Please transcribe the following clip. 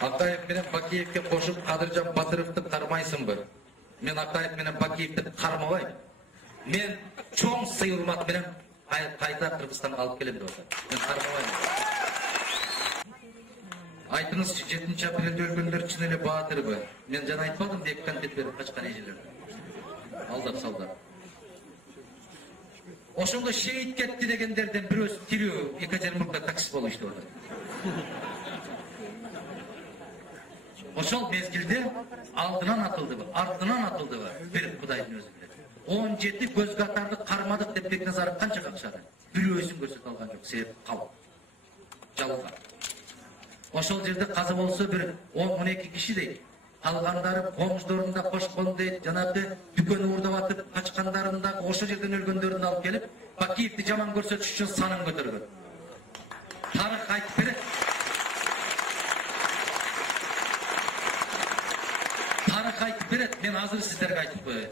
Акаев менен Бакиевке кошуп Кадыржан Батыровду кармайсыңбы? Мен Акаев менен Бакиевди кармабайм. Мен чоң сый урмат менен кайта Кыргызстанга алып келем деп атам. Мен кармабайм. Айтыңызчы, 7 апрелде өлгөндөр чын эле баатырбы? Мен жана айтпадым деп конфет берип качкан эжелер. Алдап салдар. Ошондо шейит кетти дегендерден бирөөсү тирүү Екатеринбургда таксист болуп иштеп атат. Ошол мезгилде алдынан атылдыбы, артынан атылдыбы? Бир Кудайдын өзү билет. 17 көз катарды кармадык деп Бекназаров канча какшады? Бирөөсүн көрсөтө алган жок, себеп кал. Жалга. Ошол жерде каза болсо бир 10-12 киши дейт. Калгандары комуштарында кошкон дейт, жанагы дүкөнү уурдап атып качкандарында ошол жерден өлгөндөрүн алып келип, Бакиевди жаман көрсөтүш үчүн санын көтөргөн. Тарых айтып берет. Тарых айтып берет, мен азыр сиздерге айтып коеюн.